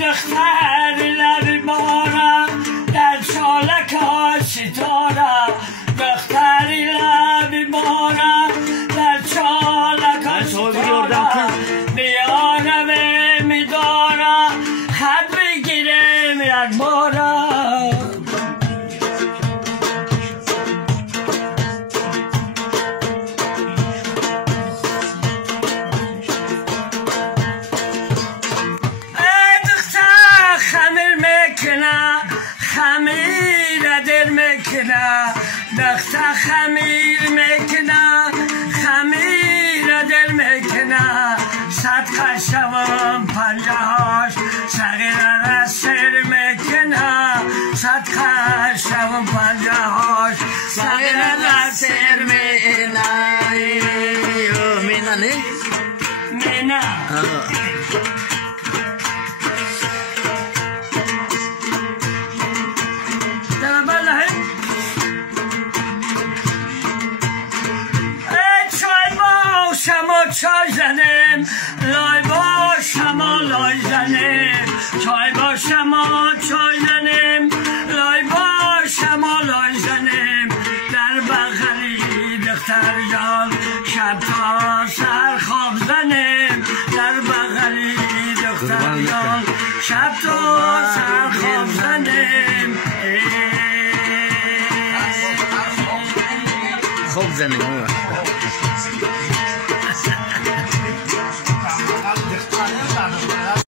دختر لب بارم در چالک ها ستاره دختر لب بارم در چالک ها ستاره بیاره میداره خط بگیرم یک باره خمیر در میکنه دختر خمیر میکنه خمیر در میکنه صدقه شوم پنجهاش صغیره را سر میکنه صدقه شوم پنجهاش صغیره را سر میکنه مینا نه؟ مینا چای زنم لای باشم و لای زنم چای باشم و چای زنم لای باشم و لای زنم در بغلی دختر جان شب تا سر خواب زنم در بغلی دختر جان شب تا سر خواب زنم خوب زنم